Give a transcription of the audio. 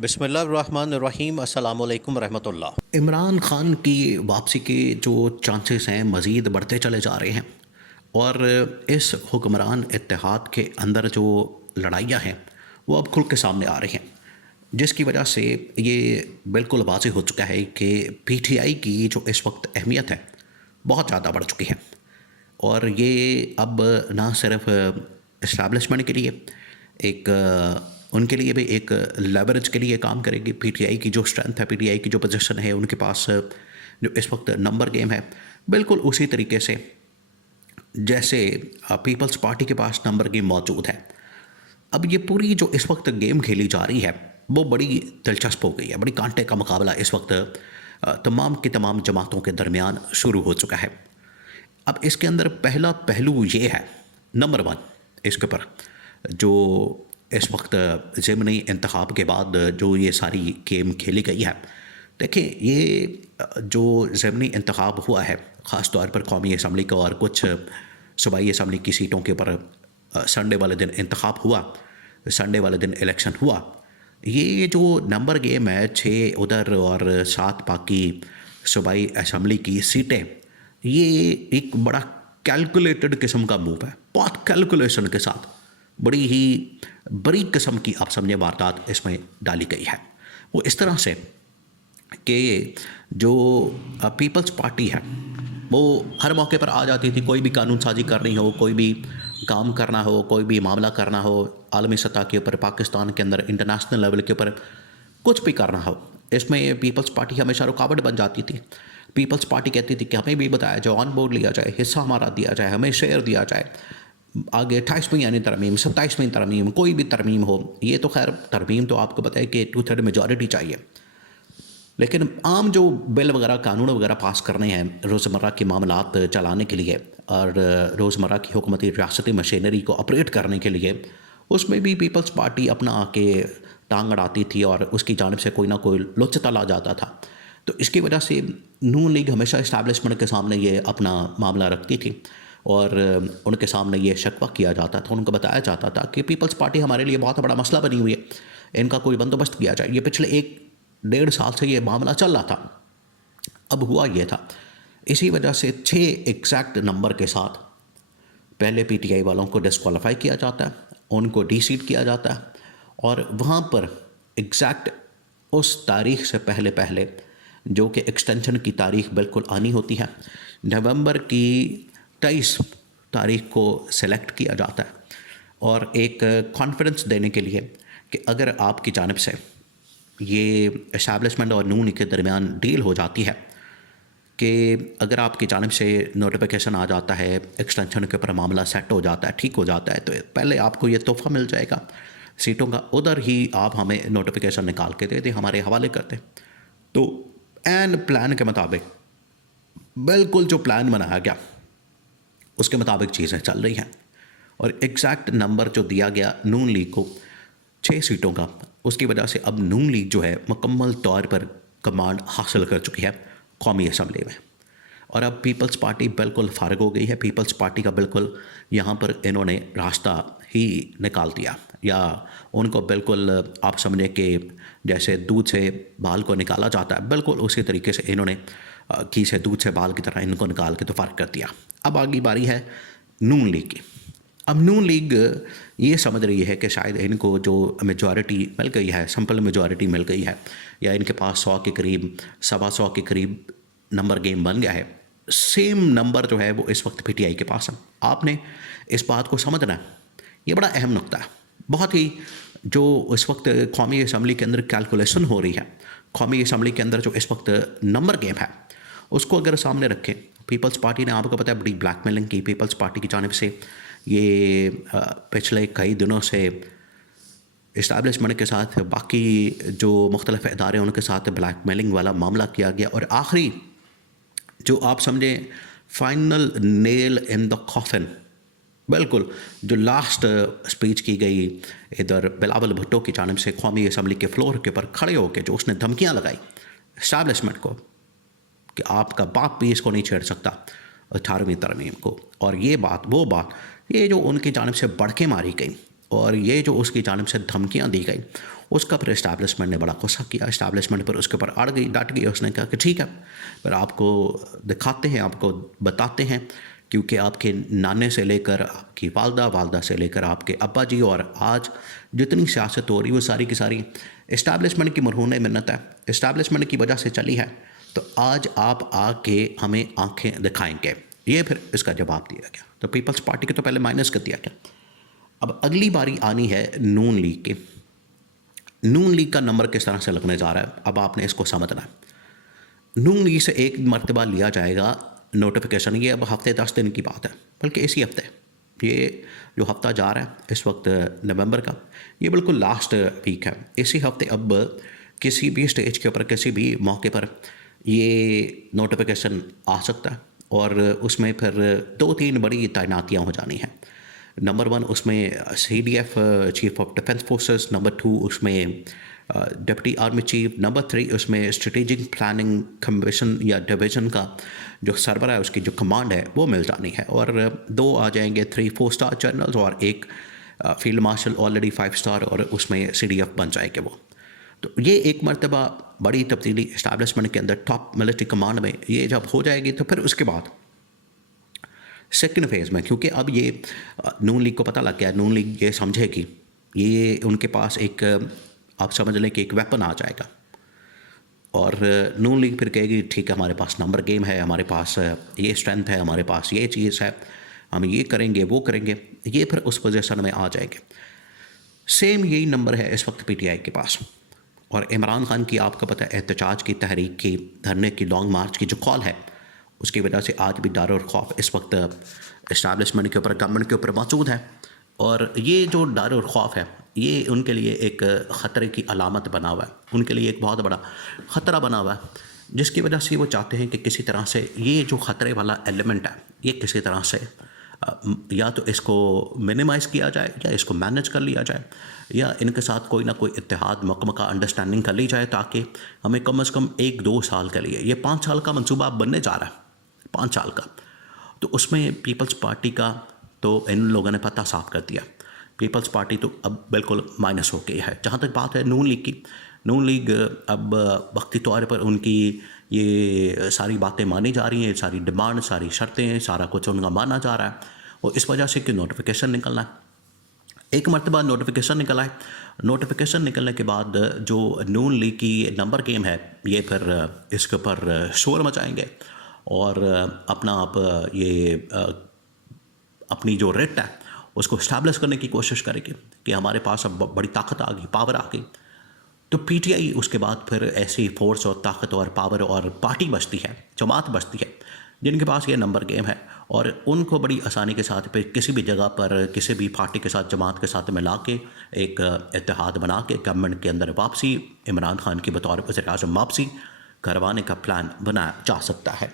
बिस्मिल्लाहिर्रहमानिर्रहीम अस्सलामु अलैकुम रहमतुल्लाह। इमरान खान की वापसी के जो चांसेस हैं मज़ीद बढ़ते चले जा रहे हैं और इस हुक्मरान इत्तेहाद के अंदर जो लड़ाइयाँ हैं वो अब खुल के सामने आ रही हैं, जिसकी वजह से ये बिल्कुल वाज़ेह हो चुका है कि पीटीआई की जो इस वक्त अहमियत है बहुत ज़्यादा बढ़ चुकी है। और ये अब ना सिर्फ इस्टेब्लिशमेंट के लिए एक उनके लिए भी एक लेवरेज के लिए काम करेगी। पीटीआई की जो स्ट्रेंथ है, पीटीआई की जो पोजीशन है, उनके पास जो इस वक्त नंबर गेम है बिल्कुल उसी तरीके से जैसे पीपल्स पार्टी के पास नंबर गेम मौजूद है। अब ये पूरी जो इस वक्त गेम खेली जा रही है वो बड़ी दिलचस्प हो गई है। बड़ी कांटे का मुकाबला इस वक्त तमाम की तमाम जमातों के दरमियान शुरू हो चुका है। अब इसके अंदर पहला पहलू ये है, नंबर वन, इसके ऊपर जो इस वक्त ज़िमनी इंतखाब के बाद जो ये सारी गेम खेली गई है। देखिए, ये जो ज़िमनी इंतखाब हुआ है ख़ास तौर पर कौमी असम्बली का और कुछ सूबाई असम्बली की सीटों के ऊपर संडे वाले दिन इंतखाब हुआ, संडे वाले दिन इलेक्शन हुआ। ये जो नंबर गेम है 6 उधर और 7 बाकी सूबाई असम्बली की सीटें, ये एक बड़ा कैलकुलेटेड किस्म का मूव है, बहुत कैलकुलेशन के साथ बड़ी ही बड़ी किस्म की आप समझे वारदात इसमें डाली गई है। वो इस तरह से कि जो पीपल्स पार्टी है वो हर मौके पर आ जाती थी। कोई भी कानून साजी करनी हो, कोई भी काम करना हो, कोई भी मामला करना हो आलमी सतह के ऊपर, पाकिस्तान के अंदर इंटरनेशनल लेवल के ऊपर कुछ भी करना हो, इसमें पीपल्स पार्टी हमेशा रुकावट बन जाती थी। पीपल्स पार्टी कहती थी कि हमें भी बताया जाए, ऑन बोर्ड लिया जाए, हिस्सा हमारा दिया जाए, हमें शेयर दिया जाए। आगे 28वीं यानी तरमीम, 27वीं तरमीम, कोई भी तरमीम हो, ये तो खैर तरमीम तो आपको पता है कि 2/3 मेजॉरिटी चाहिए, लेकिन आम जो बिल वगैरह, कानून वगैरह पास करने हैं रोज़मर्रा के मामलात चलाने के लिए और रोज़मर्रा की हुकूमती रियासती मशीनरी को ऑपरेट करने के लिए, उसमें भी पीपल्स पार्टी अपना आके टांग अड़ाती थी और उसकी जानिब से कोई ना कोई लुचता ला जाता था। तो इसकी वजह से नून लीग हमेशा इस्टेब्लिशमेंट के सामने ये अपना मामला रखती थी और उनके सामने ये शकवा किया जाता था, उनको बताया जाता था कि पीपल्स पार्टी हमारे लिए बहुत बड़ा मसला बनी हुई है, इनका कोई बंदोबस्त किया जाए। ये पिछले 1-1.5 साल से ये मामला चल रहा था। अब हुआ ये था, इसी वजह से 6 एग्जैक्ट नंबर के साथ पहले पीटीआई वालों को डिस्क्वालीफाई किया जाता है, उनको डीसीट किया जाता है और वहाँ पर एग्जैक्ट उस तारीख से पहले पहले जो कि एक्सटेंशन की तारीख बिल्कुल आनी होती है, नवंबर की 23 तारीख को सिलेक्ट किया जाता है और एक कॉन्फिडेंस देने के लिए कि अगर आपकी जानिब से ये इस्टेब्लिशमेंट और नून के दरमियान डील हो जाती है कि अगर आपकी जानिब से नोटिफिकेशन आ जाता है, एक्सटेंशन के ऊपर मामला सेट हो जाता है, ठीक हो जाता है, तो पहले आपको ये तोहफ़ा मिल जाएगा सीटों का, उधर ही आप हमें नोटिफिकेशन निकाल के दे दें, हमारे हवाले कर दें। तो एन प्लान के मुताबिक, बिल्कुल जो प्लान बनाया गया उसके मुताबिक चीज़ें चल रही हैं और एग्जैक्ट नंबर जो दिया गया नून लीग को 6 सीटों का, उसकी वजह से अब नून लीग जो है मुकम्मल तौर पर कमांड हासिल कर चुकी है कौमी असम्बली में और अब पीपल्स पार्टी बिल्कुल फारिग हो गई है। पीपल्स पार्टी का बिल्कुल यहाँ पर इन्होंने रास्ता ही निकाल दिया, या उनको बिल्कुल आप समझे कि जैसे दूध से बाल को निकाला जाता है, बिल्कुल उसी तरीके से इन्होंने घी से दूध से बाल की तरह इनको निकाल के तो फ़र्क कर दिया। अब आगे बारी है नून लीग की। अब नून लीग ये समझ रही है कि शायद इनको जो मेजॉरिटी मिल गई है, सिंपल मेजॉरिटी मिल गई है, या इनके पास 100 के करीब, 125 के करीब नंबर गेम बन गया है। सेम नंबर जो है वो इस वक्त पीटीआई के पास है। आपने इस बात को समझना है, ये बड़ा अहम नुक्ता है। बहुत ही जो इस वक्त कौमी असम्बली के अंदर कैलकुलेशन हो रही है, कौमी असम्बली के अंदर जो इस वक्त नंबर गेम है, उसको अगर सामने रखें, पीपल्स पार्टी ने, आपको पता है, बड़ी ब्लैकमेलिंग की पीपल्स पार्टी की जानिब से। ये पिछले कई दिनों से इस्टेब्लिशमेंट के साथ बाकी जो मुख्तलिफ इदारे हैं उनके साथ ब्लैकमेलिंग वाला मामला किया गया और आखिरी जो आप समझें final nail in the coffin, बिल्कुल जो लास्ट स्पीच की गई इधर बिलावल भुट्टो की जानिब से कौमी असम्बली के फ्लोर के ऊपर खड़े होकर, जो उसने धमकियाँ लगाई इस्टेब्लिशमेंट को कि आपका बाप भी इसको नहीं छेड़ सकता 18वीं तरमीम को, और ये बात वो बात, ये जो उनकी जानिब से बढ़के मारी गई और ये जो उसकी जानिब से धमकियाँ दी गई, उसका फिर इस्टेब्लिशमेंट ने बड़ा गुस्सा किया, इस्टेब्लिशमेंट पर उसके ऊपर अड़ गई, डट गई। उसने कहा कि ठीक है, फिर आपको दिखाते हैं, आपको बताते हैं, क्योंकि आपके नाने से लेकर आपकी वालदा, वालदा से लेकर आपके अब्बा जी, और आज जितनी सियासत हो रही वो सारी की सारी इस्टेब्लिशमेंट की मरहून मिन्नत है, इस्टेब्लिशमेंट की वजह से चली है। तो आज आप आके हमें आंखें दिखाएंगे, ये फिर इसका जवाब दिया गया। तो पीपल्स पार्टी के तो पहले माइनस कर दिया गया। अब अगली बारी आनी है नून लीग की। नून लीग का नंबर किस तरह से लगने जा रहा है, अब आपने इसको समझना है। नून लीग से एक मरतबा लिया जाएगा नोटिफिकेशन, ये अब हफ्ते 10 दिन की बात है, बल्कि इसी हफ्ते, ये जो हफ्ता जा रहा है इस वक्त नवंबर का, ये बिल्कुल लास्ट वीक है। इसी हफ्ते अब किसी भी स्टेज के ऊपर, किसी भी मौके पर ये नोटिफिकेशन आ सकता है, और उसमें फिर 2-3 बड़ी तैनातियाँ हो जानी हैं। नंबर 1 उसमें CDF, chief of defence forces, number 2 उसमें डिप्टी आर्मी चीफ, नंबर 3 उसमें स्ट्रेटेजिक प्लानिंग कमीशन या डिवीज़न का जो सरबरा है, उसकी जो कमांड है वो मिल जानी है, और 2 आ जाएंगे 3-4 स्टार जनरल्स, और एक फील्ड मार्शल ऑलरेडी 5 स्टार, और उसमें CDF बन जाएंगे वो। तो ये एक मरतबा बड़ी तब्दीली इस्टेब्लिशमेंट के अंदर टॉप मिलिट्री कमांड में ये जब हो जाएगी, तो फिर उसके बाद सेकंड फेज़ में, क्योंकि अब ये नून लीग को पता लग गया, नून लीग ये समझेगी, ये उनके पास एक, आप समझ लें कि एक वेपन आ जाएगा, और नून लीग फिर कहेगी ठीक है, हमारे पास नंबर गेम है, हमारे पास ये स्ट्रेंथ है, हमारे पास ये चीज़ है, हम ये करेंगे वो करेंगे, ये फिर उस पोजीशन में आ जाएंगे। सेम यही नंबर है इस वक्त PTI के पास, और इमरान खान की आपको पता है एहतजाज की, तहरीक की, धरने की, लॉन्ग मार्च की जो कॉल है, उसकी वजह से आज भी डर और खौफ इस वक्त इस्टेब्लिशमेंट के ऊपर, गवर्नमेंट के ऊपर मौजूद है। और ये जो डर और खौफ है, ये उनके लिए एक ख़तरे की अलामत बना हुआ है, उनके लिए एक बहुत बड़ा ख़तरा बना हुआ है, जिसकी वजह से वो चाहते हैं कि किसी तरह से ये जो ख़तरे वाला एलिमेंट है, ये किसी तरह से या तो इसको मिनिमाइज़ किया जाए, या इसको मैनेज कर लिया जाए, या इनके साथ कोई ना कोई इत्तेहाद, मकमका, अंडरस्टैंडिंग कर ली जाए, ताकि हमें कम से कम 1-2 साल के लिए, ये 5 साल का मंसूबा बनने जा रहा है, 5 साल का, तो उसमें पीपल्स पार्टी का तो इन लोगों ने पता साफ कर दिया। पीपल्स पार्टी तो अब बिल्कुल माइनस हो गई है। जहाँ तक बात है नून लीग की, नून लीग अब वक्ती तौर पर उनकी ये सारी बातें मानी जा रही हैं, सारी डिमांड, सारी शर्तें, सारा कुछ उनका माना जा रहा है, और इस वजह से कि नोटिफिकेशन निकलना है। एक मरतबा नोटिफिकेशन निकला है, नोटिफिकेशन निकलने के बाद जो नून लीग की नंबर गेम है, ये फिर इसके ऊपर शोर मचाएंगे, और अपना आप ये अपनी जो रेट है उसको इस्टेब्लिश करने की कोशिश करेंगे कि हमारे पास अब बड़ी ताकत आ गई, पावर आ गई। तो PTI उसके बाद फिर ऐसी फोर्स और ताकत और पावर और पार्टी बचती है, जमात बचती है, जिनके पास ये नंबर गेम है, और उनको बड़ी आसानी के साथ फिर किसी भी जगह पर, किसी भी पार्टी के साथ, जमात के साथ मिला के एक इत्तेहाद बना के गवर्नमेंट के अंदर वापसी, इमरान खान की बतौर वज़ीर-ए-आज़म वापसी करवाने का प्लान बनाया जा सकता है।